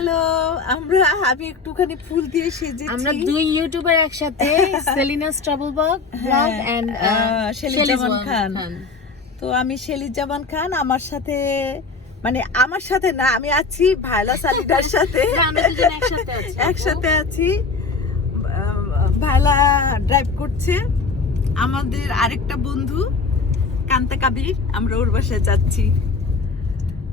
Hello, আমি একটুখানি ফুল দিয়ে সেজেছি। আমরা দুই ইউটিউবার একসাথে, Selina's travel blog and Shelley জামান খান। তো আমি শেলি জামান খান, আমার সাথে না, আমি আছি ভায়লা সালিদার সাথে। আমরা দুজন একসাথে আছি। ভায়লা ড্রাইভ করছে। আমাদের আরেকটা বন্ধু কান্তা কাবির, আমরা ওর বাসায় যাচ্ছি।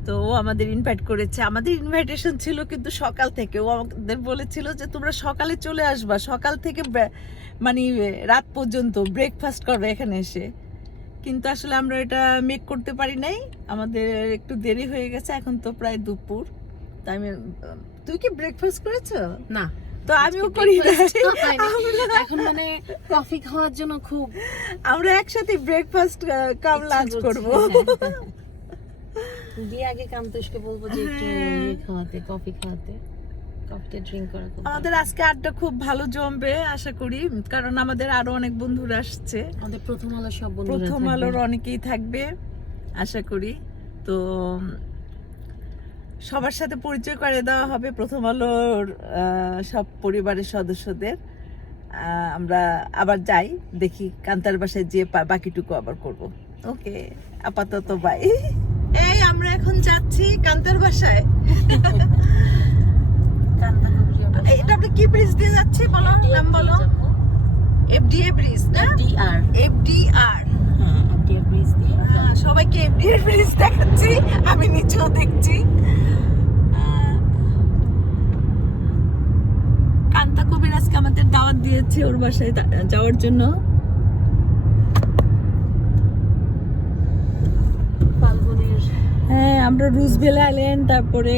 তো ও আমাদের ইনভাইট করেছে। আমাদের ইনভাইটেশন ছিল কিন্তু সকাল থেকে। ও আমাদের বলেছিল যে তোমরা সকালে চলে আসবা, সকাল থেকে রাত পর্যন্ত ব্রেকফাস্ট করবে এখানে এসে। কিন্তু আসলে আমরা এটা মেক করতে পারি নাই, আমাদের একটু দেরি হয়ে গেছে। এখন তো প্রায় দুপুর। তাই তুই কি ব্রেকফাস্ট করেছো? না, তো আমিও করি এখন কফি খাওয়ার জন্য খুব আমরা একসাথে ব্রেকফাস্ট কাম লাঞ্চ করব। দিয়ে আগে কান্তোষকে বলবো যে একটু খাওয়াতে, কফি খাওয়াতে, কফিটা ড্রিঙ্ক করা। আমাদের আজকে আড্ডা খুব ভালো জমবে আশা করি, কারণ আমাদের আরো অনেক বন্ধুরা আসছে। আমাদের প্রথম আলো সব বন্ধুরা, প্রথম আলোর অনেকেই থাকবে আশা করি। তো সবার সাথে পরিচয় করে দেওয়া হবে প্রথম আলোর সব পরিবারের সদস্যদের। আমরা আবার যাই, দেখি কান্তার বাসায় যে বাকিটুকু আবার করব। ওকে, আপাতত বাই। এই আমরা এখন যাচ্ছি কান্তার বাসায়। এটা আপনি কি ব্রিজ দিয়ে যাচ্ছি বলো, নাম বলো। এফডিএ ব্রিজ না? এফডিআর। হ্যাঁ, এফডিএ ব্রিজ দিয়ে সবাইকে এফডিএ ব্রিজ দেখাচ্ছি, আমি নিচেও দেখছি। কান্তা কবির আজকে আমাদের দাওয়াত দিয়েছে ওর বাসায় যাওয়ার জন্য। হ্যাঁ, আমরা রুজভেল আইল্যান্ড, তারপরে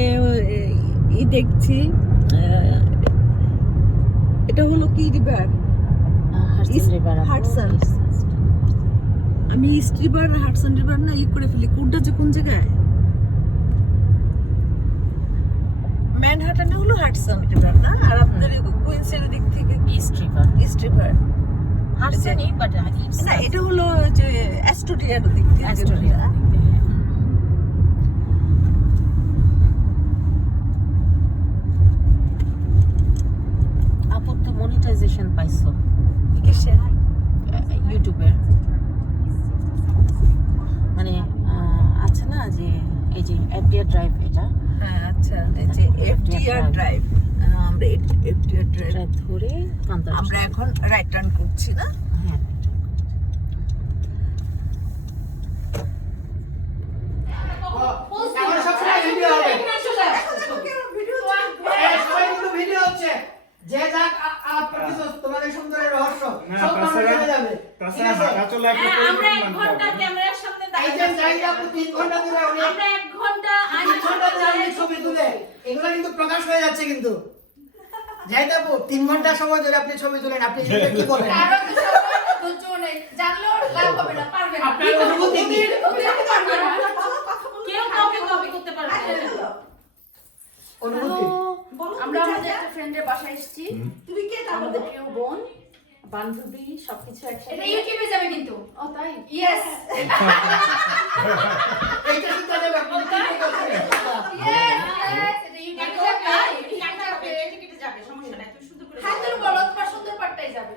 দেখছি এটা হলো কি রিভার? হাডসন। আমি ইস্ট রিভার, হাডসন রিভার না করে ফেলি। কোনটা যে কোন জায়গায়? ম্যানহাটনে হলো হাডসন রিভার না, আর আপনাদের কুইন্সের দিক থেকে ইস্ট রিভার। ইস্ট রিভার হাডসনই, বাট না, এটা হলো যে অ্যাস্টোরিয়ার দিক থেকে। অ্যাস্টোরিয়া। আপু তো মনিটাইজেশন পাইছো কিসের? ইউটিউবে, আছে না যে এই যে এফডিআর ড্রাইভ, এটা হ্যাঁ, আচ্ছা, এই যে এফডিআর ড্রাইভ। আমরা এফডিআর ড্রাইভ ধরে আমরা এখন রাইট টার্ন করছি না? হ্যাঁ। যে যাক তোমাদের সুন্দরের রহস্য সব জেনে যাবে। আমরা 1 ঘন্টা ক্যামেরার সামনে এই যে জায়গা আপনি 3 ঘন্টা ধরে আমরা 1 ঘন্টা 3 ঘন্টা ধরে ছবি তুলে এগুলো কিন্তু প্রকাশ হয়ে যাচ্ছে। কিন্তু জাহিদ আপু 3 ঘন্টা সময় ধরে আপনি ছবি তুলেন, আপনি সেটা কি করবেন? কারণ তো সময় ধৈর্য নেই, জানলেও লাভ হবে না, পারবে না। আপনার অনুভূতি কি? কেউ কাউকে কপি করতে পারবে না। অনুভূতি আমরা আমাদের একটা ফ্রেন্ডের বাসায় এসেছি। তুমি কে? আমাদের প্রিয় বোন, বান্ধবী, সবকিছু একসাথে। এটা ইউটিউবে যাবে কিন্তু। ও তাই? ইয়েস। এইটা শুনতে যাবে আপনি কি করছেন? ইয়েস, এটা ইউটিউবে যাবে। টিকেটে যাবে, সমস্যা নাই। তুমি সুন্দর করে হাত ধরে বলো, তোমার সুন্দর পাটটাই যাবে।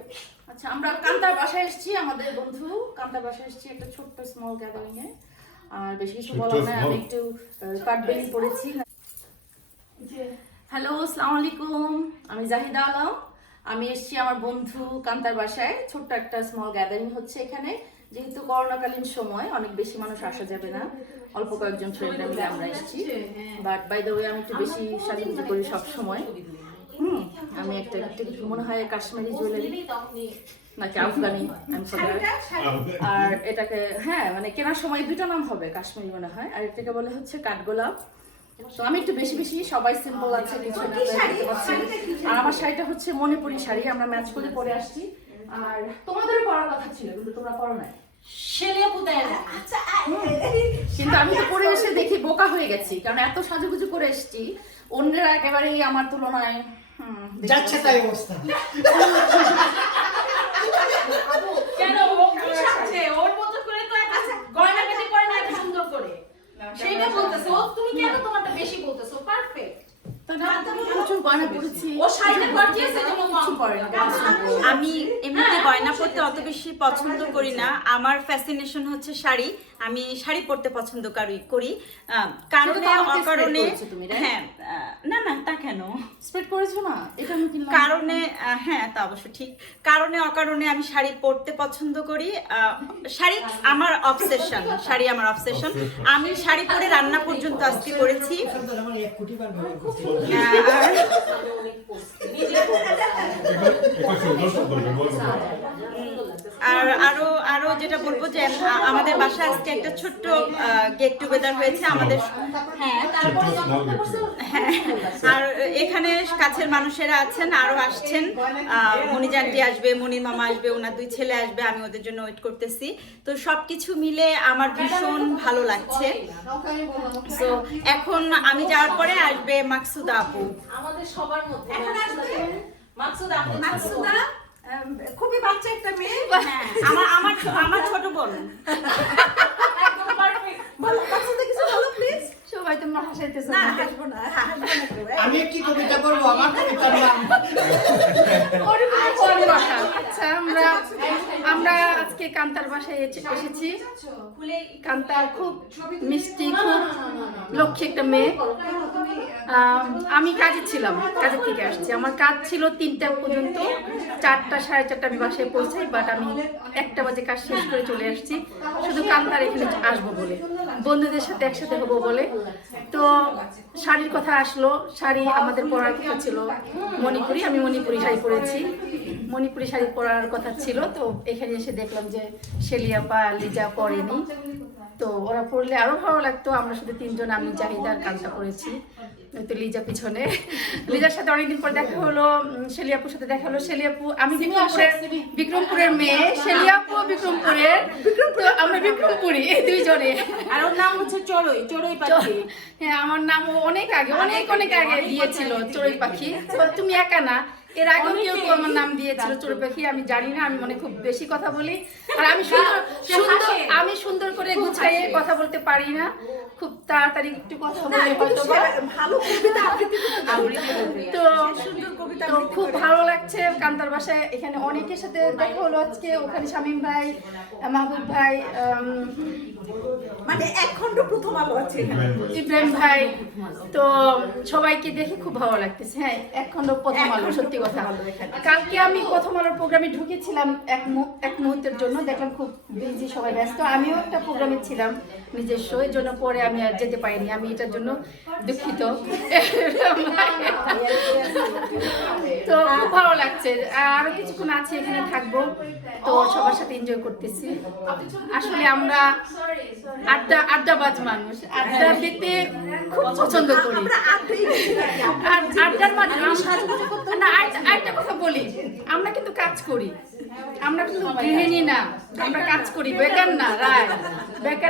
আচ্ছা, আমরা কান্তার বাসায় এসেছি, আমাদের বন্ধু কান্তার বাসায় এসেছি একটা ছোট্ট স্মল গ্যাদারিং এ। আর বেশি কিছু বলার নাই, আমি একটু কাটবেলি পড়েছি। হ্যালো, আসসালামু আলাইকুম, আমি জাহিদা আলম। আমি এসেছি আমার বন্ধু কান্তার বাসায়। ছোট্ট একটা স্মল গ্যাদারিং হচ্ছে এখানে। যেহেতু করোনাকালীন সময় অনেক বেশি মানুষ আসা যাবে না, অল্প কয়েকজন ফ্রেন্ড মিলে আমরা এসেছি। বাট বাই দ্য ওয়ে, আমি একটু বেশি সাজুগুজু করি সব সময়। আমি একটা মনে হয় কাশ্মীরি জুয়েলারি নাকি আফগানি, আর এটাকে কেনার সময় দুটো নাম হবে, কাশ্মীরি মনে হয়, আর এটাকে বলে হচ্ছে কাঠগোলাপ। তো আমি একটু বেশি সবাই সিম্পল আছে কিছু না, আর আমার শাড়িটা হচ্ছে মণিপুরি শাড়ি, আমরা ম্যাচ করে পরে আসছি। আর তোমাদেরও পরার কথা ছিল কিন্তু তোমরা পরো নাই, কিন্তু আমি তো পরে এসে দেখি বোকা হয়ে গেছি, কারণ এত সাজুগুজু করে এসেছি। অন্যরা একেবারেই আমার তুলনায় যাচ্ছে তাই অবস্থা। কেন ওর মতো করে তো গয়না কেটে পরে না এত সুন্দর করে, সেটা বলতেছো তুমি কেন তোমারটা বেশি বলতেছো? পারফেক্ট। প্রচুর গয়না পরেছি। ও শাড়িটা গর্জিয়াস, এজন্য কিছু পরে না। আমি এমনিতে গয়না পরতে অত বেশি পছন্দ করি না, আমার ফ্যাসিনেশন হচ্ছে শাড়ি। আমি শাড়ি পরতে পছন্দ করি কারণে অকারণে। হ্যাঁ না না তা কেন স্প্রেড করেছো না, এটা আমি কিনলাম কারণে, হ্যাঁ তা অবশ্য ঠিক, কারণে অকারণে আমি শাড়ি পরতে পছন্দ করি। শাড়ি আমার অবসেশন, শাড়ি আমার অবসেশন। আমি শাড়ি পরে রান্না পর্যন্ত আজকে করেছি। আর আরো আরো যেটা বলবো যে আমাদের বাসায় আজকে একটা ছোট্ট গেট টুগেদার হয়েছে আমাদের। হ্যাঁ হ্যাঁ, আর এখানে কাছের মানুষেরা আছেন, আরো আসছেন। মনিজানটি আসবে, মনির মামা আসবে, ওনার 2 ছেলে আসবে, আমি ওদের জন্য ওয়েট করতেছি। তো সবকিছু মিলে আমার ভীষণ ভালো লাগছে। তো এখন আমি যাওয়ার পরে আসবে মাকসুদা আপু। আমাদের সবার মধ্যে এখন আসবে মাকসুদা। মাকসুদা খুবই বাচ্চা একটা মেয়ে। হ্যাঁ, আমার ছোট বোন। একদম পারফেক্ট। বলো মাকসুদা, কিছু বলো প্লিজ। সবাই তোমরা হাসাইতেছো না না। হাসবো না, হাসবো না কেউ। আমি কি কবিতা করবো? আমার কবিতার নাম আচ্ছা, আমরা আজকে কান্তার বাসায় এসেছি। কান্তা খুব মিষ্টি, খুব লক্ষ্মী একটা মেয়ে। আমি কাজে ছিলাম, কাজের থেকে আসছি। আমার কাজ ছিল 3টা পর্যন্ত, 4টা 4:30 আমি বাসায় পৌঁছাই। বাট আমি 1টা বাজে কাজ শেষ করে চলে আসছি, শুধু কান্তার এখানে আসবো বলে, বন্ধুদের সাথে একসাথে হবো বলে। তো শাড়ির কথা আসলো, শাড়ি আমাদের পরার কথা ছিল মণিপুরি। আমি মণিপুরি শাড়ি পরেছি, মণিপুরি শাড়ি পরার কথা ছিল। তো এখানে এসে দেখলাম যে শেলিয়াপা, লিজা পরেনি। তো ওরা পড়লে আরো ভালো লাগতো। আমরা শুধু 3 জন, আমি জাহিদার কান্তা পড়েছি, তো লিজা পিছনে। লিজার সাথে অনেকদিন পর দেখা হলো, শেলিয়াপুর সাথে দেখা হলো। শেলিয়াপু, আমি বিক্রমপুরের মেয়ে, শেলিয়াপু বিক্রমপুরের, তো আমরা বিক্রমপুরি এই 2 জনে। আর ওর নাম হচ্ছে চড়ুই পাখি। হ্যাঁ, আমার নাম অনেক আগে অনেক আগে দিয়েছিল চড়ুই পাখি। তো তুমি একা না, এর আগেও কেউ আমার নাম দিয়েছিল চড়ুই পাখি। আমি জানি না, আমি মনে খুব বেশি কথা বলি, আর আমি সুন্দর করে গুছাইয়ে কথা বলতে পারি না, খুব তাড়াতাড়ি একটু কথা বলে হয়তো ভালো কবিতা তো খুব ভালো লাগছে কান্তার বাসায়। এখানে অনেকের সাথে দেখা হলো আজকে। ওখানে শামীম ভাই, মাহবুব ভাই, মানে 1 খণ্ড প্রথম আলো আছে এখানে, ইব্রাহিম ভাই। তো সবাইকে দেখে খুব ভালো লাগতেছে। হ্যাঁ, 1 খণ্ড প্রথম আলো, সত্যি কথা। কালকে আমি প্রথম আলোর প্রোগ্রামে ঢুকেছিলাম এক মুহূর্তের জন্য, দেখলাম খুব বিজি, সবাই ব্যস্ত। আমিও একটা প্রোগ্রামে ছিলাম নিজস্ব, এর জন্য পরে আমি আর যেতে পারিনি। আমি এটার জন্য দুঃখিত। তো খুব ভালো লাগছে, আরো কিছুক্ষণ আছে এখানে থাকবো, তো সবার সাথে এনজয় করতেছি। আসলে আমরা আড্ডাবাজ মানুষ, আড্ডা দিতে খুব পছন্দ করি। আর আড্ডার মাঝে না, আরেকটা কথা বলি, আমরা কিন্তু কাজ করি, আমরা কিন্তু গৃহিণী না, আমরা কাজ করি। বেকার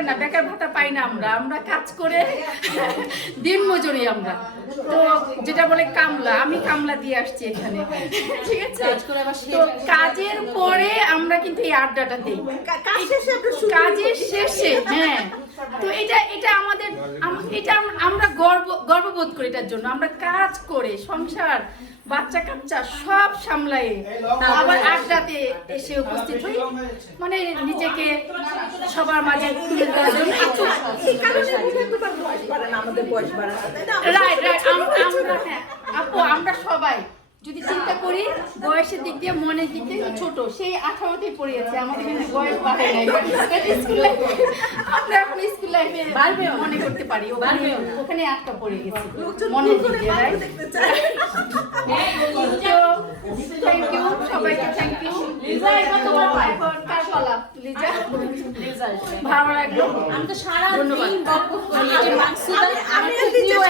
না, বেকার ভাতা পাই না। আমরা কাজ করে দিন মজুরি আমরা। তো যেটা বলে কামলা, আমি কামলা দিয়ে আসছি এখানে, ঠিক আছে। তো কাজের পরে আমরা কিন্তু এই আড্ডাটা দিই, কাজের শেষে। হ্যাঁ, তো এটা আমাদের, এটা আমরা গর্ববোধ করি এটার জন্য। আমরা কাজ করে সংসার, বাচ্চা কাচ্চা সব সামলাই আবার আড্ডাতে এসে উপস্থিত হই, মানে নিজেকে সবার মাঝে তুলে দেওয়ার জন্য। আপু, আমরা সবাই যদি চিন্তা করি বয়সের দিক দিয়ে, মনের দিক দিয়ে ছোট, সেই 18তেই পড়িয়েছে, আমাদের কিন্তু বয়স বাড়ে নাই। স্কুল লাইফে আমরা এখন স্কুল লাইফে মনে করতে পারি ওখানে 8টা পড়ে গেছে মনের দিক দিয়ে। থ্যাংক ইউ সবাইকে, থ্যাংক ইউ। ভালো লাগলো। আমি তো সারা ধন্যবাদ। আমি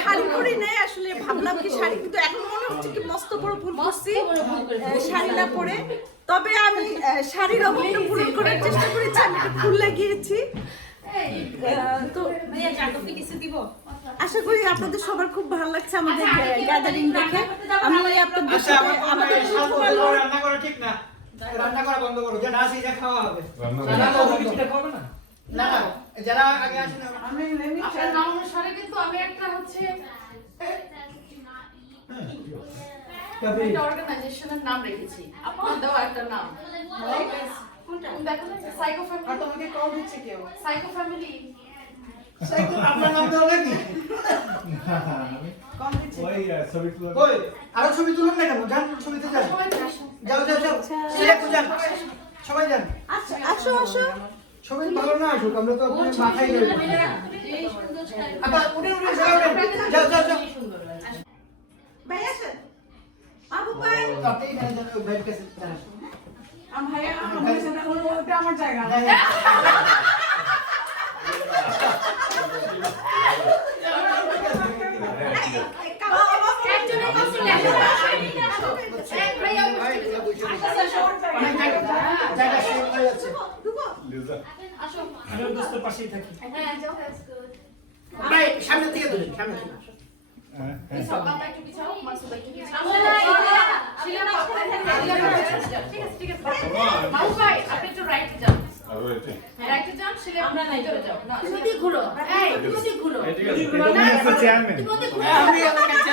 শাড়ি পরি নাই, আসলে ভাবলাম কি শাড়ি, কিন্তু এখন মনে হচ্ছে কি মস্ত বড় ভুল করছি শাড়ি না পরে। তবে আমি শাড়ির অভাবটা পূরণ করার চেষ্টা করেছি, আমি একটা ফুল লাগিয়েছি। তো কিছু দিব। আশা করি আপনাদের সবার খুব ভালো লাগছে আমাদের গ্যাদারিং দেখে। আমি আপনাদের আচ্ছা, সাথে আমাদের রান্না করা ঠিক না, রান্না করা বন্ধ করো, যেটা আছে এটা খাওয়া হবে। না, যারা আগে আসেন আপনার নাম অনুসারে কিন্তু আমি একটা হচ্ছে কাবির একটা অর্গানাইজেশনের নাম রেখেছি আপনার দেওয়া একটা নাম দেখো না সাইকো ফ্যামিলি তোমাকে কল দিচ্ছে কেউ সাইকো ফ্যামিলি আপনার নাম দেওয়া নাকি কই আরো ছবি তুলুন না কেন যান ছবিতে যান যাও যাও যাও সিলেক্ট যান সবাই যান আসো আসো ছবি ভালো না আসুক আমরা তো আপনার মাথায় রইব আবার উঠে উঠে যাও যাও যাও যাও ভাই আসেন বাবু ভাই আপনি এখানে যান ওই ভাইয়ের কাছে যান ভাইয়া আমার জায়গা জায়গা সেভ হয়ে যাচ্ছে আমি ওর দোস্তের পাশেই থাকি ভাই সামনে থেকে ধরুন সামনে থেকে আপনি একটু রাইটে যান রাইটে যান শিলে আমরা নাই করে যাও না তুমি দি ঘুরো এই তুমি দি ঘুরো আমি আমার কাছে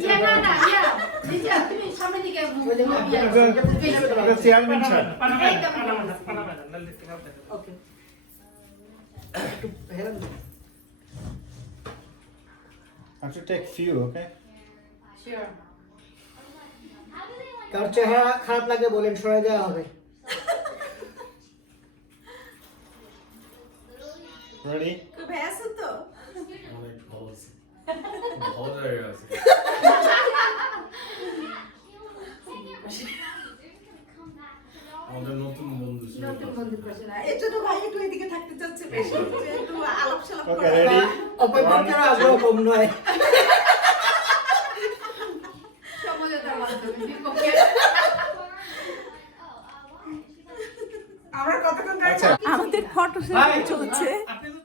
ইয়া না না ইয়া দিজা তুমি সামনে দিকে চেয়ারম্যান স্যার ওকে একটু হেলান I have to take few, okay? Sure কার চেহারা খারাপ লাগে বলেন সরে দেওয়া হবে Ready? ভাই আসো তো আমাদের নতুন বন্ধু ছিল এই জন্য ভাই একটু এদিকে থাকতে চাচ্ছে বেশি একটু আলাপ সালাপ Okay, ready? অপেক্ষার আগ্রহ কম নয় সমঝোতার মাধ্যমে বিপক্ষে আমরা কতক্ষণ ধরে আচ্ছা। আমাদের ফটো সেশন চলছে আপনি তো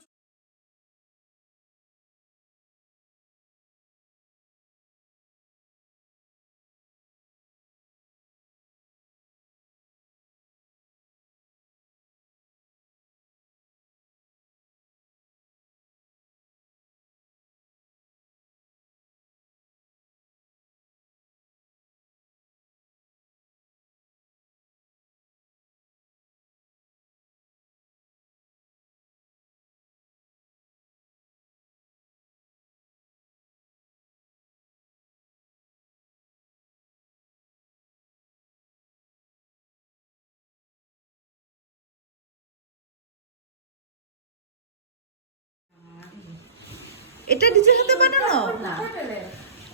এটা নিজের হাতে বানানো না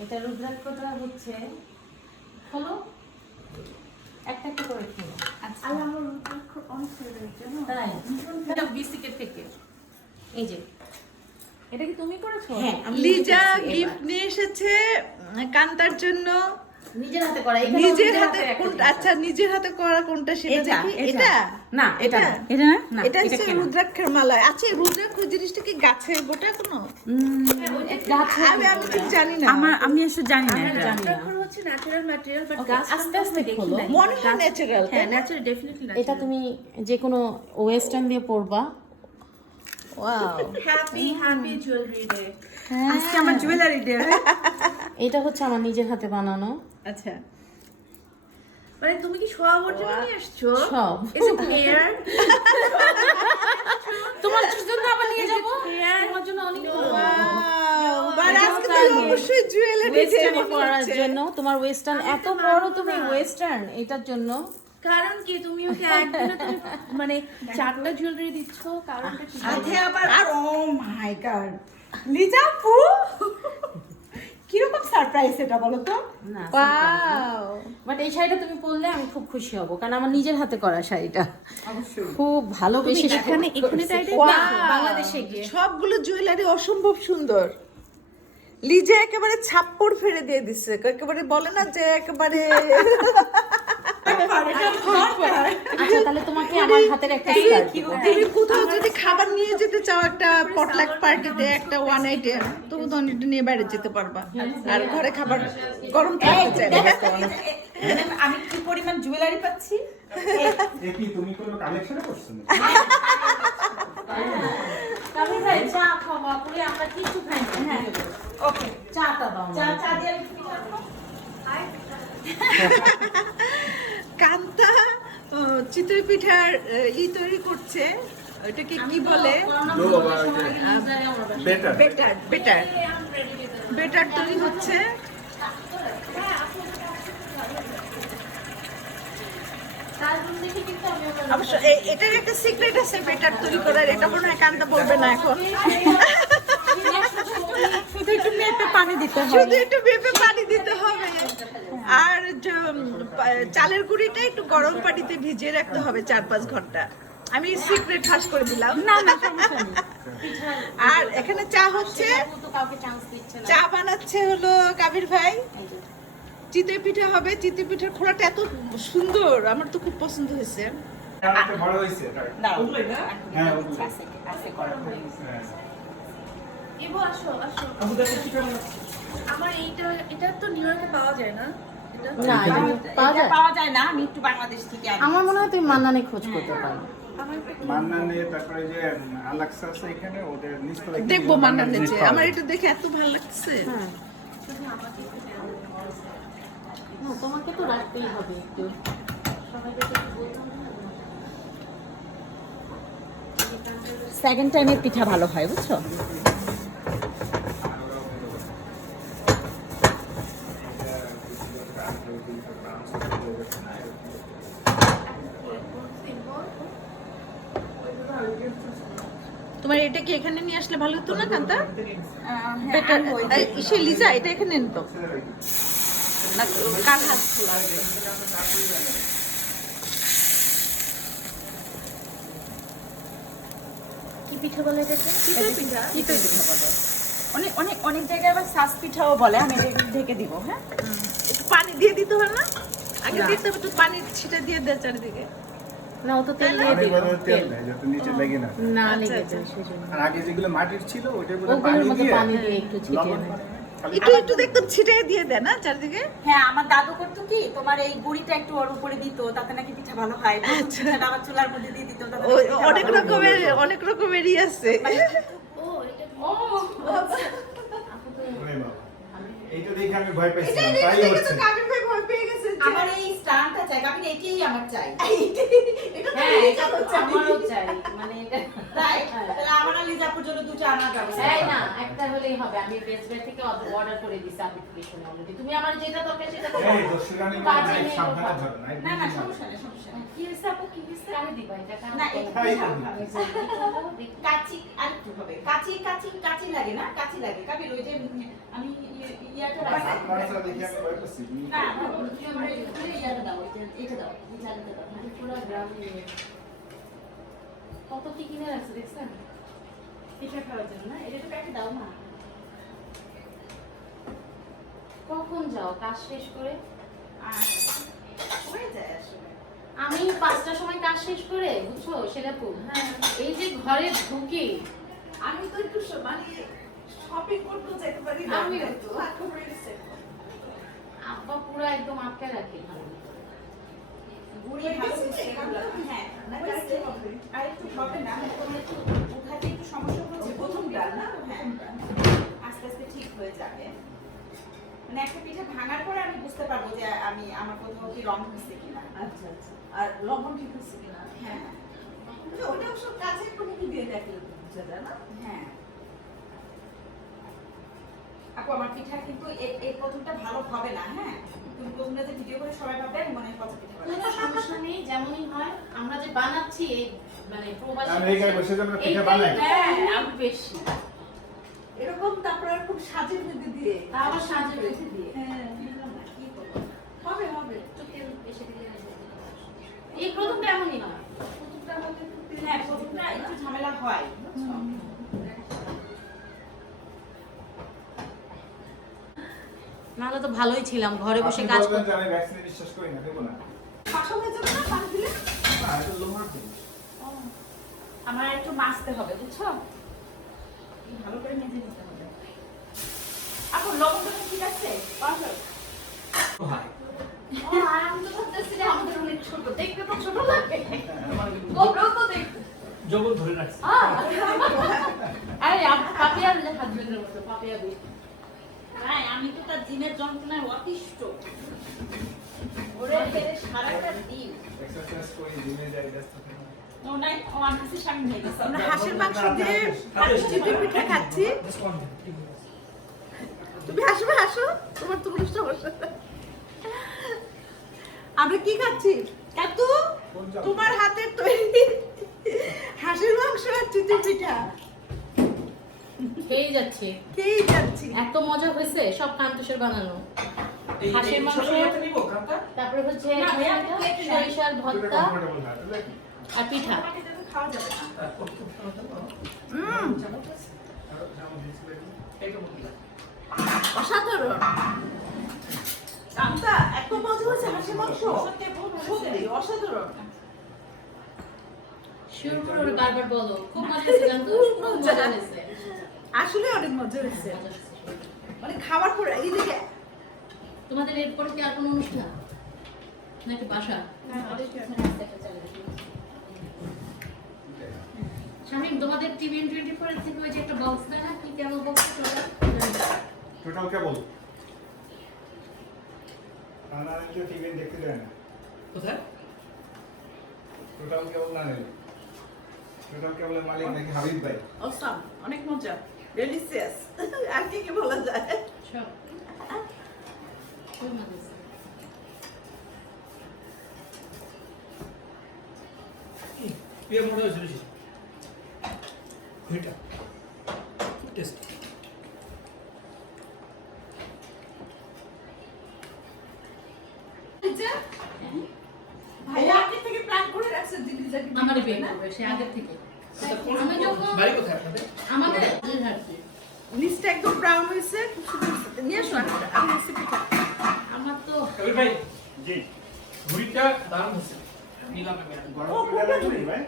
এটা রুদ্রাক্ষটা হচ্ছে হলো একটা একটা করে খেলো আচ্ছা আমার রুদ্রাক্ষ অন করে দিয়েছে না তাই এটা বিস্কিট থেকে এই যে এটা কি তুমি করেছো হ্যাঁ লিজা গিফট নিয়ে এসেছে কান্তার জন্য নিজের হাতে করা এখানে নিজের হাতে কোনটা আচ্ছা নিজের হাতে করা কোনটা সেটা দেখি এটা না এটা এটা? এটা না এটা হচ্ছে রুদ্রাক্ষের মালা আচ্ছা রুদ্রাক্ষ জিনিসটা কি গাছের গোটা কোনো আমি আমি ঠিক জানি না আমি আসলে জানি না এটা। হচ্ছে ন্যাচারাল ম্যাটেরিয়াল বাট Okay, আস্তে আস্তে খোলো মনে হয় ন্যাচারাল হ্যাঁ ন্যাচারাল ডেফিনেটলি এটা তুমি যে কোনো ওয়েস্টার্ন দিয়ে পরবা ওয়াও হ্যাপি জুয়েলারি ডে আজকে আমার জুয়েলারি ডে এটা হচ্ছে আমার নিজের হাতে বানানো আচ্ছা মানে তুমি কি সবার জন্য নিয়ে আসছো সব ইজ ইট ফেয়ার তোমার জন্য আবার নিয়ে যাব তোমার জন্য অনেক বাট আজকে তো অবশ্যই জুয়েলারি ওয়েস্টার্ন পরার জন্য তোমার ওয়েস্টার্ন এত বড় তুমি ওয়েস্টার্ন এটার জন্য কারণ কি তুমি ওকে একদিনে তুমি মানে চারটা জুয়েলারি দিচ্ছ কারণটা কি সাথে আবার আর ও মাই গড লিজা আপু কিরকম সারপ্রাইজ এটা বলো তো না ওয়াও বাট এই শাড়িটা তুমি পরলে আমি খুব খুশি হব কারণ আমার নিজের হাতে করা শাড়িটা খুব ভালোবেসে এখানে টাইটেল বাংলাদেশে গিয়ে সবগুলো জুয়েলারি অসম্ভব সুন্দর লিজা একেবারে ছাপ্পড় ফেলে দিয়ে দিচ্ছে একেবারে বলে না যে একেবারে আচ্ছা তাহলে তোমাকে আমার হাতের একটা স্কার্ট তুমি কোথাও যদি খাবার নিয়ে যেতে চাও একটা পটলাক পার্টিতে একটা ওয়ান আইটেম তবু তো অনেকটা নিয়ে বাইরে যেতে পারবা আর ঘরে খাবার গরম থাকতে চাইলে আমি কি পরিমাণ জুয়েলারি পাচ্ছি কি তুমি কোনো কালেকশনে করছো না আমি যাই চা খাওয়া করে আমরা কিছু খাই না। হ্যাঁ ওকে চাটা দাও চা চা দিয়ে আমি পিঠা খাবো। কান্তা চিতই পিঠার তৈরি করছে, ওটাকে কি বলে? Better. বেটার বেটার বেটার তৈরি হচ্ছে। অবশ্য এটার একটা সিক্রেট আছে বেটার তৈরি করার, এটা মনে হয় কান্তা বলবে না এখন। শুধু একটু মেপে পানি দিতে হবে। শুধু একটু মেপে পানি দিতে হবে, আর চালের গুঁড়িটা একটু গরম পানিতে ভিজিয়ে রাখতে হবে 4-5 ঘন্টা। আমি সিক্রেট ফাঁস করে দিলাম। না না সমস্যা নেই। আর এখানে চা হচ্ছে, তো কাউকে চান্স দিচ্ছে না। চা বানাচ্ছে হলো কাবির ভাই। চিতই পিঠা হবে, চিতই পিঠার খোলাটা এত সুন্দর, আমার তো খুব পছন্দ হয়েছে। একটা বড় হয়েছে দাও। হ্যাঁ আছে করা হয়ে গেছে। ইবো আসো আসো। আমার এটা তো নিউ ইয়র্কে পাওয়া যায় না। না পাওয়া এটা যায়। পাওয়া যায় না, আমি একটু বাংলাদেশ থেকে আনি। আমার মনে হয় তুমি মান্নানে খোঁজ করতে পারো। মান্নানে, তারপরে যে আলাক্সা আছে এখানে, ওদের নিচতলায় দেখবো মান্নার নিচে। আমার এটা দেখে এত ভালো লাগছে। হ্যাঁ না, তোমাকে তো রাখতেই হবে একটু। সবাইকে তো একটু বলতে হবে না? সেকেন্ড টাইমের পিঠা ভালো হয় বুঝছো। তোমার এটা কি এখানে নিয়ে আসলে ভালো হতো না কান্তা? হ্যাঁ, বেটার সে লিজা এটা এখানে নিত না, কার হাত? কি পিঠা বলে এটাকে? চিতই পিঠা। চিতই পিঠা বলে। অনেক অনেক অনেক জায়গায় আবার সাস পিঠাও বলে। আমি এটা ঢেকে দিব। হ্যাঁ একটু পানি দিয়ে দিতে হয় না? আগে দিতে হবে, একটু পানি ছিটা দিয়ে দেয় চারিদিকে। না ও তো তেল দিয়ে অনেক দিল। বড় তেল দেয় যাতে নিচে লেগে না যায়। না আচ্ছা, লেগে আচ্ছা। যায় সেজন্য। আর আগে যেগুলো মাটির ছিল ওইটার মধ্যে ওগুলোর পানি মধ্যে দিয়ে পানি দিয়ে একটু ছিটিয়ে লবণ নেয়। খালি একটু একটু দেখতাম ছিটাই দিয়ে দেয় না চারিদিকে। হ্যাঁ আমার দাদু করতো কি, তোমার এই গুড়িটা একটু ওর উপরে দিত, তাতে নাকি পিঠা ভালো হয়। পিঠাটা আবার চুলার মধ্যে দিয়ে দিত, তাতে নাকি পিঠা অনেক ভালো হয়। রকমের অনেক রকমেরই আছে। ওরে বাবা। এইটা দেখে আমি ভয় পাইছিলাম, তাই হচ্ছে। কাবির ভাই ভয় পেয়ে গেছে। আমার এই স্টানটা চাই, আমি এটাই আমার চাই। হ্যাঁ এটা তো আমারও চাই, মানে এটা তাই তাহলে আমার আর লিজাপুর জন্য দুটো আনার ব্যবস্থা এই করো। না একটা হলেই হবে। আমি বেস্ট বাই থেকে অর্ডার করে দিছি আর্টিফিশিয়াল অলরেডি। তুমি আমার যেটা দরকার সেটা তো এই দস্যুরানি নাইট সাবধানে ধরো, নাইট না না সমস্যা নেই সমস্যা নেই। কি হইছে আপু? কি হইছে? আমি দিবা এটা কাম না, করো। হ্যাঁ, এই তো দিই। কাচি আরেকটু হবে, কাচি কাচি কাচি লাগে না, কাচি লাগে কাবির ওই যে আমি ইয়াটা রাখছি আপনারা দেখে আমি ভয় পাচ্ছি। না ইয়াটা দাও, এটা দাও, এই জায়গাটা দাও। মানে পুরো গ্রাম নিয়ে কত কি কিনে রাখছে দেখছেন? পিঠা খাওয়ার জন্য না, এটা একটু প্যাকেট দাও না। কখন যাও কাজ শেষ করে? আর হয়ে যায় আসলে। আমি 5টার সময় কাজ শেষ করে, বুঝছো সেরাপু? এই যে ঘরে ঢুকি আমি তো একটু মানে শপিং করতে যেতে পারি না। আমিও তো। এখন রয়েছে। আব্বা পুরো একদম আটকে রাখে ঘরে। গুড়িয়ে ভালো হচ্ছে এগুলো। হ্যাঁ না কাটতে হবে। আর একটু হবে না, তোমার একটু উঠাতে একটু সমস্যা হচ্ছে প্রথমটা না। হ্যাঁ আস্তে আস্তে ঠিক হয়ে যাবে। মানে একটা পিঠা ভাঙার পরে আমি বুঝতে পারবো যে আমি আমার কোথাও কি রং হচ্ছে কিনা। আচ্ছা আচ্ছা। আর লবণ ঠিক আছে কিনা? হ্যাঁ ওটা অবশ্য কাছে একটু মুখে দিয়ে দেখলে বুঝা যায় না? হ্যাঁ আপু আমার পিঠা কিন্তু এই প্রথমটা ভালো হবে না। হ্যাঁ তুমি প্রথমটা যে ভিডিও করে সবাই ভাববে আমি মনে হয় পচা পিঠা কোনো বানাচ্ছি। সমস্যা নেই, যেমনই হয়। আমরা যে বানাচ্ছি এই মানে প্রবাসী আমি এই গায়ে বসে যে আমরা পিঠা এইটাই বানাই। হ্যাঁ আমি বেশি এরকম তারপর আর খুব সাজের মধ্যে দিয়ে। তা আবার সাজে বেশি দিয়ে হ্যাঁ কি করবো? হবে হবে। একটু তেল বেশি দিয়ে এই প্রথমটা এমনই হয়। প্রথমটা হতে একটু তেল হ্যাঁ প্রথমটা একটু ঝামেলা হয় বুঝছো? নাহলে তো ভালোই ছিলাম ঘরে বসে আপনি কাজ বলবেন করতে। যে আমি ভ্যাকসিনে বিশ্বাস করি না, দেবো না। পাশা হয়ে যাবে না পানি দিলে? না, এটা লোহার জিনিস। আমার একটু মাছতে হবে বুঝছো? ভালো করে মেজে নিতে হবে। আপু লবণটা ঠিক আছে? পারফেক্ট। আমি তো ভাবতেছি যে আমাদের অনেক ছোট, দেখতে তো ছোট লাগে। গোবরও তো দেখতে জগৎ ধরে রাখছে। ভাই আমি তো তার জিনের যন্ত্রণায় অতিষ্ঠ ওরে ফেরে সারাটা দিন ও নাই ও আনতেছে সামনে নিয়ে গেছে আমরা হাঁসের মাংস দিয়ে চিতই পিঠা খাচ্ছি। তুমি হাসবে হাসো, তোমার তো কোনো সমস্যা নেই। আমরা কি খাচ্ছি কাকু? তোমার হাতের তৈরি হাঁসের মাংস আর চিতই পিঠা খেয়ে যাচ্ছে। খেয়েই যাচ্ছি। এত মজা হয়েছে, সব কান্তুষের বানানো। হাঁসের মাংস, তারপরে হচ্ছে সরিষার ভর্তা আর পিঠা। খাওয়া যাবে না অসাধারণ। কান্তা এত মজা হয়েছে হাঁসের মাংস, সত্যি অসাধারণ। শিওর করে ওরে বারবার বলো, খুব মজা হয়েছে জানতো, খুব মজা হয়েছে। আসলে অনেক মজা হয়েছে, মানে খাবার পরে এই দিকে। তোমাদের এরপরে কি আর কোনো অনুষ্ঠান নাকি বাসা? শামিম, তোমাদের টিভি 24 থেকে ওই যে একটা বক্স দেয় না, কি কেবল বক্স? টোটাল কেবল না কেউ টিভি দেখতে দেয় না। কোথায়? টোটাল কেবল না নেই, টোটাল কেবলের মালিক নাকি হাবিব ভাই। অসাম, অনেক মজা, ডেলিশিয়াস। আর কি কি বলা যায়? সব খুব মজা হয়েছে। প্রিয় মনে হয়েছে বেশি এটা টেস্ট। ভাইয়া আগে থেকে প্ল্যান করে রাখছে দিদি যাকে আমারই বিয়ে করবে সে আগের থেকে। আমি যখন বাড়ি কোথায় আপনাদের? আমাদের নিচটা একদম ব্রাউন হয়েছে, খুব সুন্দর। নিয়ে আসো আমি রেসিপিটা। আমার তো কবির ভাই জি, ঘুড়িটা দারুণ হচ্ছে, নিলাম আমি। গরম করে রাখবি ভাই।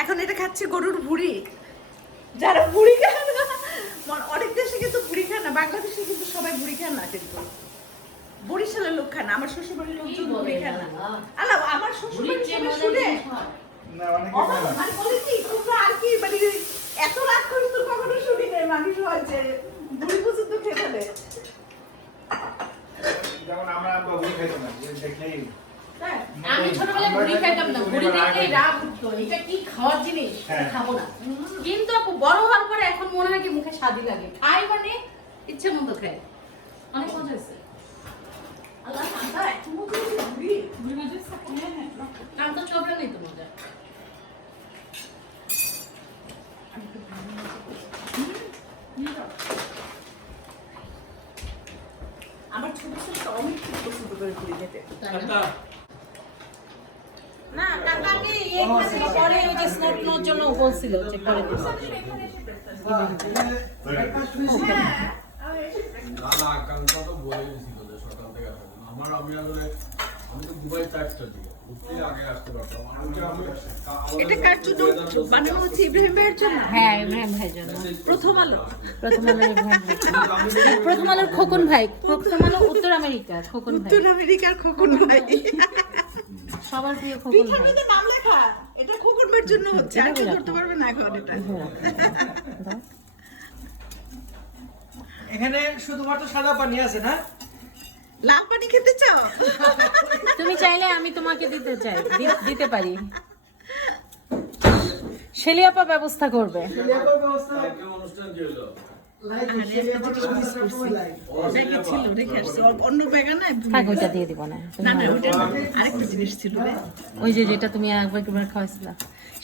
এখন এটা খাচ্ছে গরুর ভুড়ি। যারা ভুড়ি খায় না, অনেক দেশে কিন্তু ভুড়ি খায় না, বাংলাদেশে কিন্তু সবাই ভুড়ি খায় না, কিন্তু বরিশালের লোক খায় না, আমার শ্বশুর বাড়ির লোকজন ভুড়ি খায় না। আলা আমার শ্বশুর বাড়ির সবাই শুনে না অনেকে খায় না। মানে বলে কি তোমরা আর কি মানে এত রাগ করে তো কখনো শুনি নাই মানুষ হয় যে ভুড়ি পর্যন্ত খেয়ে ফেলে। যেমন আমরা বাবুই খাইতো না, যে দেখলেই হ্যাঁ, আমি ছোটবেলায় মুড়ি খাইতাম না, মুড়ি দেখলেই রাগ উঠতো, এটা কি খাওয়ার জিনিস, হ্যাঁ। খাবো না। কিন্তু আপু বড় হওয়ার পরে এখন মনে হয় কি মুখে স্বাদই লাগে, খাই মানে ইচ্ছে মতো খাই। অনেক মজা হয়েছে। আল্লাহ কান্তা এত মজা হয়েছে ভুড়ি। ভুড়ি মাছ হচ্ছে? হ্যাঁ হ্যাঁ কারণ তো চবড়া নেই তো মজা। আমার ছোট ছোট অনেক খুব পছন্দ করে ভুড়ি খেতে। আচ্ছা না কাকা আমি এইখানে পরে ওই যে স্নোট নোর জন্য বলছিল যে পরে দিন না না কালকে তো বলে দিয়েছিল যে সকাল থেকে আসবে না। আমি তো দুবাই 4টা দিকে উঠতে আগে আসতে পারতাম। এটা কার জন্য বানানো হচ্ছে? ইব্রাহিম ভাইয়ের জন্য? হ্যাঁ, ইব্রাহিম ভাইয়ের জন্য। প্রথম আলো। প্রথম আলোর ইব্রাহিম ভাই, প্রথম আলোর খোকন ভাই, প্রথম আলো উত্তর আমেরিকার খোকন ভাই, উত্তর আমেরিকার খোকন ভাই। সবার প্রিয় খোকন পিঠার ভাই। মধ্যে নাম লেখা, এটা খোকন ভাইয়ের জন্য হচ্ছে, আর কি করতে পারবে না এখন এটা। এখানে শুধুমাত্র সাদা পানি আছে না? লাল পানি খেতে চাও? তুমি চাইলে আমি তোমাকে দিতে চাই, দিতে পারি। শেলিয়াপা ব্যবস্থা করবে। লেবার ব্যবস্থা কালকে অনুষ্ঠান কি হলো? লাইক লেবার ব্যবস্থা লাইক। ব্যাগে ছিল, রেখে আসছি। অন্য ব্যাগে নাই। থাক, ওইটা দিয়ে দিব না। না না, ওটা আরেকটা জিনিস ছিল রে। ওই যে যেটা তুমি একবার খাওয়াইছিলা,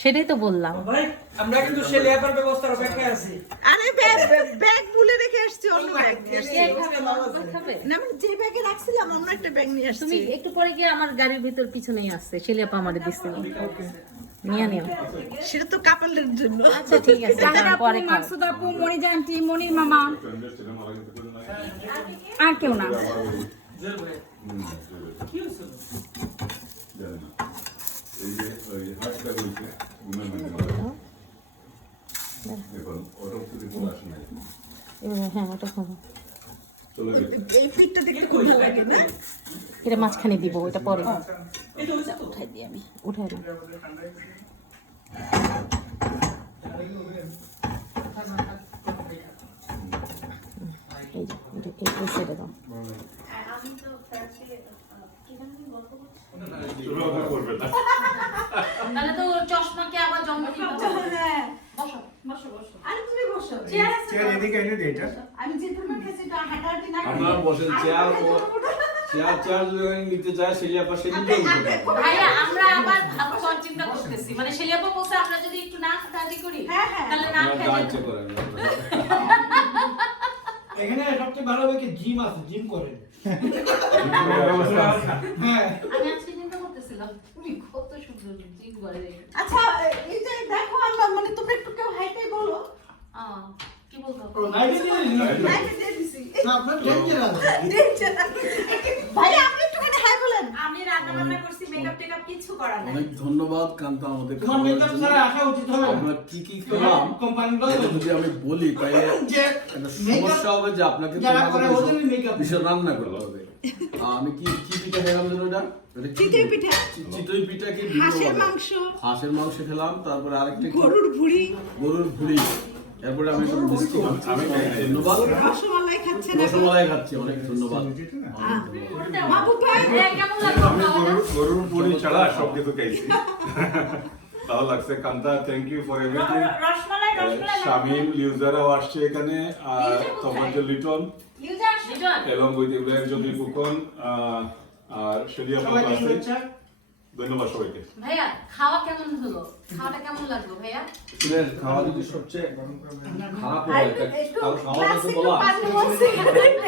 সেটাই তো বললাম। ভাই আমরা কিন্তু সে লেবার ব্যবস্থার অপেক্ষায় আছি। আরে ব্যাগ ভুলে রেখে আসছি, অন্য ব্যাগ নিয়ে আসছি। খাবে? না মানে যে ব্যাগে রাখছিলাম অন্য একটা ব্যাগ নিয়ে আসছি। তুমি একটু পরে গিয়ে আমার গাড়ির ভিতর পিছনেই আসছে, শেলিয়াপা আমারে দিছিল, নিয়ে নিও। সেটা তো কাপালের জন্য। আচ্ছা ঠিক আছে, পরে খাও। মাকসুদ আপু, মনিজ আন্টি, মনির মামা, আর কেউ না। হ্যাঁ, ওটা খাবো। এই পিঠটা দেখতে খুব ভালো লাগে না? এটা মাঝখানে দিব, ওটা পরে উঠাই দিই আমি। উঠাই না। এই যে এই সাইডে দাও। তাহলে তো ওর চশমাকে আবার জন্মদিন বসো বসো বসো। আরে তুমি বসো। চেয়ার এদিকে এনে দে এটা। আমি জেন্টলম্যান কাছে তো হাঁটাহাঁটি না করি। আপনারা বসেন, চেয়ার যদি নিতে চায় সেলিয়া পাশে নিতে হবে। ভাইয়া আমরা আবার ভাববার চিন্তা করতেছি, মানে শেলিয়াপা বলছে আমরা যদি একটু না হাঁটাহাঁটি করি তাহলে না আপনারা যা খেয়ে ইচ্ছে করেন। এখানে সবচেয়ে ভালো হবে কি জিম আছে, জিম করেন। হ্যাঁ আমি আজকে চিন্তা করতেছিলাম তুমি কত সুন্দর জিম করে। আচ্ছা এই যে দেখো আমরা মানে তোমরা একটু কেউ হাইটাই বলো। কি বলবো? লাইটে দিয়ে দিন। লাইটে দিয়ে দিছি। না আপনার টেনশন আছে। ভাই আপনি একটু মানে হাই বলেন। আমি রান্না বান্না করছি, মেকআপ টেকআপ কিছু করা নাই। অনেক ধন্যবাদ কান্তা আমাদের তোমার মেকআপ ছাড়া আসা উচিত হবে না। আমরা কি কি খেলাম কোম্পানিগুলো এটা যদি আমি বলি তাহলে যে একটা সমস্যা হবে যে আপনাকে যারা করে ওদের মেকআপ বিষয় রান্না করতে হবে। আমি কি কি পিঠা খেলাম যেন ওটা? চিতই পিঠা। চিতই পিঠা কি হাঁসের মাংস, হাঁসের মাংস খেলাম, তারপরে আরেকটা কি? গরুর ভুঁড়ি, গরুর ভুঁড়ি, এরপরে আমি একটু মিষ্টি খাচ্ছি। ধন্যবাদ। রসমালাই খাচ্ছেন এখন। রসমালাই খাচ্ছি, অনেক ধন্যবাদ। মাহবুব ভাই কেমন লাগলো আমি খাওয়াটা? গরুর পরি ছাড়া সব কিছু খাইছি। ভালো লাগছে Kanta, thank you for everything. Rasmalai Rasmalai Shamim ইউজারও আসছে এখানে, আর তোমার যে লিটন ইউজার লিটন, এবং উইথ ইব্রাহিম চৌধুরী ফুকন আর শেলিয়া সবাইকে আছে। শুভেচ্ছা। ধন্যবাদ সবাইকে। ভাইয়া খাওয়া কেমন হলো? খাওয়াটা কেমন লাগলো ভাইয়া? শুনেন, খাওয়া যদি সবচেয়ে খারাপ হয় একটু কারো খাওয়া ক্লাস তো একটু বলা পানি বসে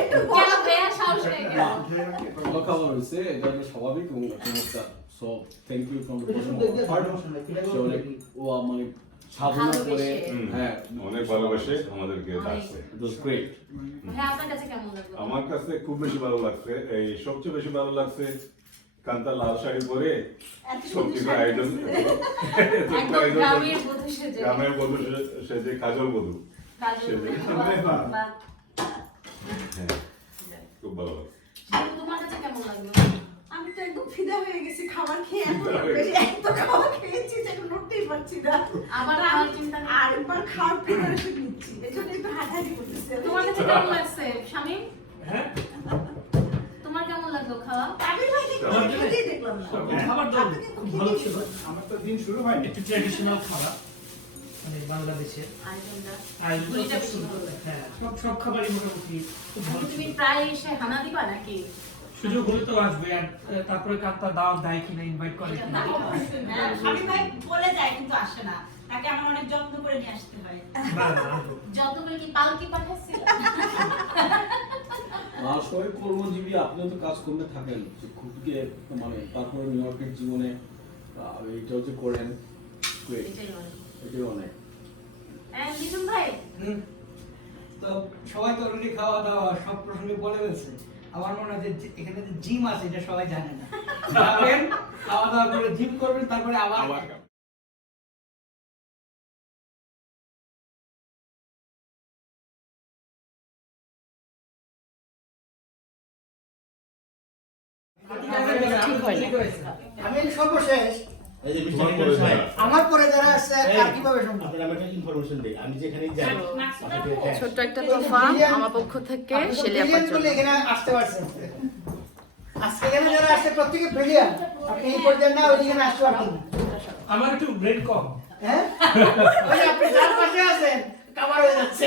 একটু কেন ভাইয়া সাহস নেই কেন? ভালো খাবার হয়েছে, এটা হলো স্বাভাবিক এবং চমৎকার। So thank you from the bottom দেখতে অফ হার্ট। সে অনেক মানে সাধনা করে, হ্যাঁ, অনেক ভালোবাসে আমাদেরকে ডাকছে। It was great. ভাইয়া আপনার কাছে কেমন লাগলো? আমার কাছে খুব বেশি ভালো লাগছে, এই সবচেয়ে বেশি ভালো লাগছে কান্তা লাল শাড়ি পরে সবকিছু আয়োজন, একদম গ্রামের বধূ সেজে। গ্রামের বধূ সেজে, কাজল বধূ সেজে। হ্যাঁ, খুব ভালো লাগছে। তোমার কাছে কেমন লাগলো? আমি তো একদম ফিদা হয়ে গেছি খাবার খেয়ে, এখন বেশি এত খাবার খেয়েছি যে এখন নড়তেই পারছি না। আবার খাওয়ার চিন্তা নেই? আরেকবার খাওয়ার প্রিপারেশন নিচ্ছি, এই জন্য একটু হাঁটাহাঁটি করতেছি। তোমার কাছে কেমন লাগছে শামিম? হ্যাঁ তোমার কেমন লাগলো খাওয়া? আমি ভাই কিছুই দেখলাম না। খাবার দাও আপনি কিন্তু খুব ভালো ছিল। আমার তো দিন শুরু হয়নি। একটু ট্র্যাডিশনাল খাবার মানে বাংলাদেশের আয়োজনটা আয়োজন ভুলিটা খুব বেশি সুন্দর। ভালো লাগে। হ্যাঁ সব খাবারই মোটামুটি খুব ভালো তুমি ছিল। প্রায় এসে হানা দিবা নাকি? সুযোগ হলে তো আসবে, আর তারপরে কান্তা দাওয়াত দেয় কিনা, ইনভাইট করে কিনা। আমি ভাই বলে যায় কিন্তু আসে না, তাকে আমার অনেক যত্ন করে নিয়ে আসতে হয়। না না আসবো। যত করে কি পালকি পাঠাচ্ছিল? আর সবাই কর্মজীবী, আপনিও তো কাজকর্মে থাকেন, যে খুবকে মানে তারপরে নিউ ইয়র্কের জীবনে এইটাও যে করেন, great, এটাই অনেক। এটাই অনেক। লিটন ভাই তো সবাই তো অলরেডি খাওয়া দাওয়া সব প্রসঙ্গে বলে গেছে। আমার মনে হয় যে এখানে যে জিম আছে এটা সবাই জানে না। যাবেন, খাওয়া দাওয়া করে জিম করবেন, তারপরে আবার আমি সর্বশেষ এই যে মিস্টার লিটন সাহেব, আমার পরে যারা আছে আর কিভাবে সম্ভব? আপনাকে আমি একটা ইনফরমেশন দেই। আমি যেখানেই যাই আমাকে ছোট্ট একটা তোফা আমার পক্ষ থেকে শেলিয়াপার ব্রিলিয়ান্ট বলে জন্য। এখানে আসতে পারছেন। আজকে এখানে যারা আসছে প্রত্যেকে ব্রিলিয়ান্ট। আপনি এই পর্যায়ে না ওই এখানে আসতে পারবেন না। আমার একটু ব্রেন কম। হ্যাঁ ওই যে আপনি যার পাশে আছেন কাবার হয়ে যাচ্ছে।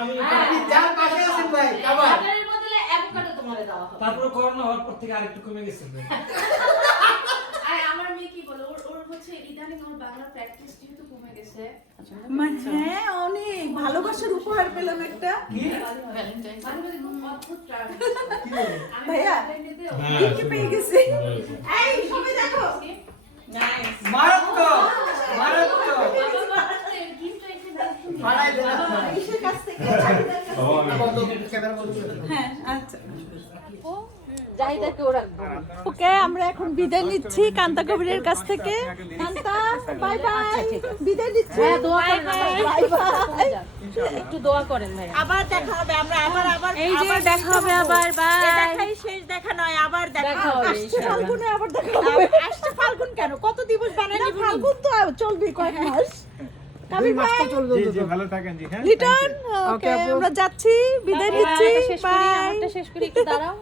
আপনি যার পাশে আছেন ভাই কাবার। এর বদলে অ্যাভোকাডো তোমারে দেওয়া হবে। তারপরে করোনা হওয়ার পর থেকে আরেকটু কমে গেছে। আর আমার মেয়ে কি বলে, ওর হচ্ছে ইদানিং ওর বাংলা প্র্যাকটিস যেহেতু কমে গেছে। মানে হ্যাঁ অনেক ভালোবাসার উপহার পেলাম একটা। ভ্যালেন্টাইন অদ্ভুত ভাইয়া কি পেয়ে গেছি। এই সবাই দেখো মারাত্মক মারাত্মক মারাই দেন আপনারা। কিসের কাছ থেকে? ক্যামেরা বলতে হ্যাঁ আচ্ছা জাহিদাকে ওরা ওকে, আমরা এখন বিদায় নিচ্ছি কান্তা কবিরের কাছ থেকে। কান্তা বাই বাই, বিদায় নিচ্ছি। হ্যাঁ, দোয়া করেন। বাই বাই, একটু দোয়া করেন ভাই। আবার দেখা হবে, আমরা আবার এই যে দেখা হবে আবার, বাই। দেখাই শেষ দেখা নয়, আবার দেখা দেখা হবে আসছে ফাল্গুনে আবার দেখা হবে। আসছে ফাল্গুন কেন, কত দিবস বানাই না, ফাল্গুন তো চলবে কয়েক মাস। কাবির ভাই জি জি ভালো থাকেন জি হ্যাঁ লিটন ওকে আমরা যাচ্ছি বিদায় নিচ্ছি শেষ করি বাই আমারটা শেষ করি একটু দাঁড়াও